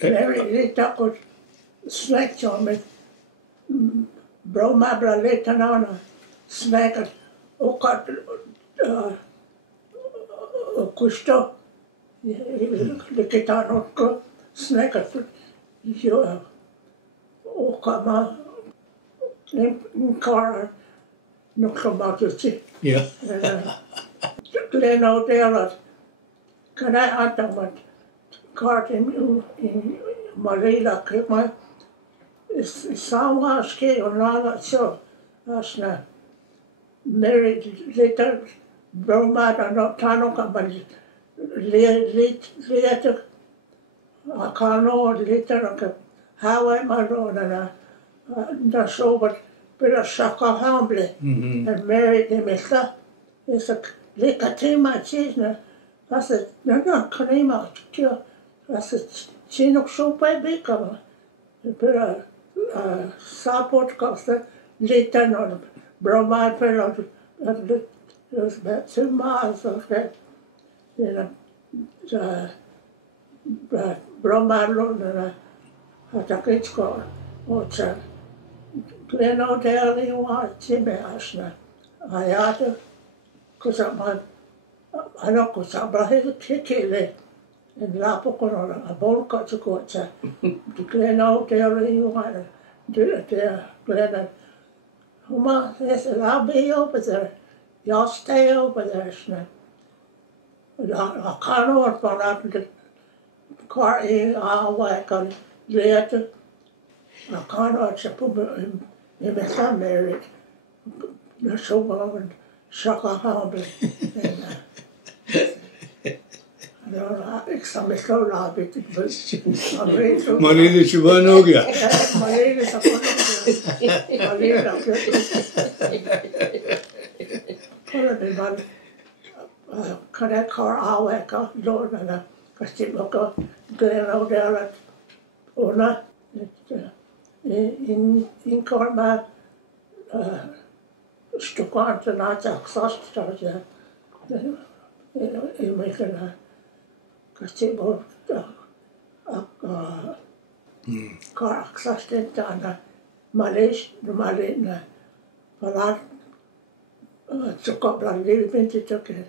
Lita kun snäckte med Bromide litanana snäckat och att kusto likitanotko snäckat jo och kama kar nukkamatusi. Ja. Leno delat kan I antamat kartin in Marilla kema Samhaski on alla so asna married later Bromide not tanoka but later akano later Howling Marona na so but a shaka humble and married him is a likatima chisna that's a no kanima kyo that's a chinok so baby come but support cost later on Bromide fell it was about 2 miles of that, you know, Bromide Road and a Chickasaw, which Glen Odell, you want Jimmy Ashna. I had to, because I don't go to a kicky in Lapocon, a bone cut to go to Glen Odell, you want to do it there, Glen. Huma, they said, I'll be over there. Y'all stay over there, Schneck. I can't work on that. The car in our way, because later, I can't watch a put him son married. The so long and shock a humble. Ik zal me zo laten, Marina Chubanoga. Marina Marina kan jeg kar avveka lånarna kasi maka Glen Odell at una in kar med stukant na taksast där i mycket kasi bort kar aksast inte ana Malina palat så kopplar livet inte tycker